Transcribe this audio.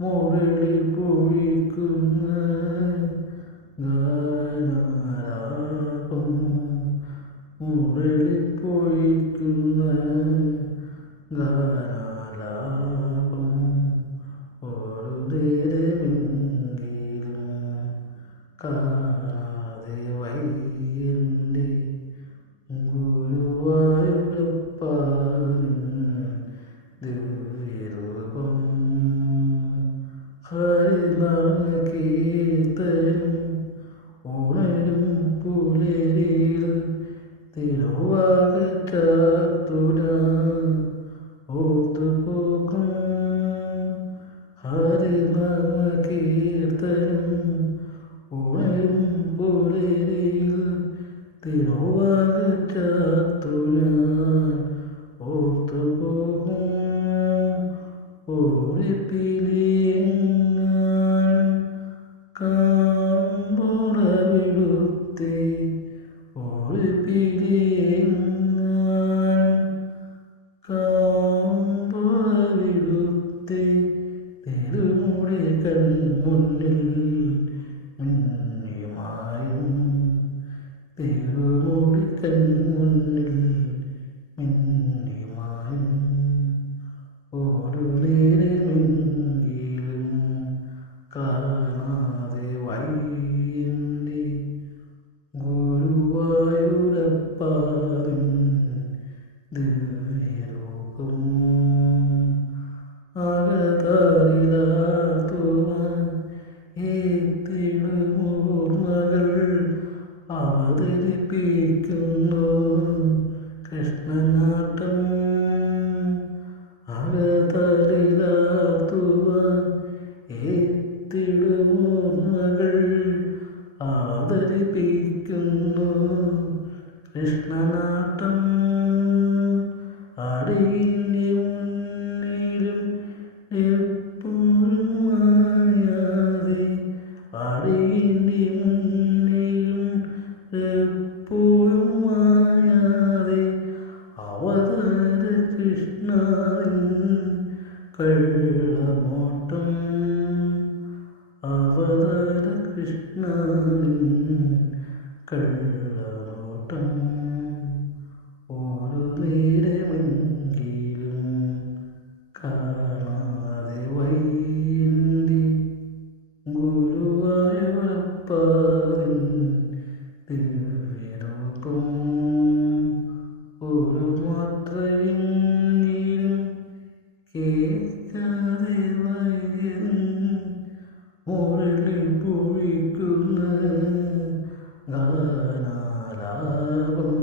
മുരളിപ്പൊഴിക്കുന്ന ഗാനാലാപം. ഒരു ഗുരു അമ്പുറവിടുത്തെ ഓൾ പിടിയും തിടുമൂർമകൾ അവതരിപ്പിക്കുന്നു. കൃഷ്ണനാട്ടം അകതലിലാത്തുവ ഏത്തിടുമൂർമകൾ അവതരിപ്പിക്കുന്നു. കൃഷ്ണനാട്ടം അടി കള്ളമോട്ടം അവതാര കൃഷ്ണൻ കള്ളമോട്ടം മുരളിപ്പുവിക്കുന്ന ഗാനാലാപം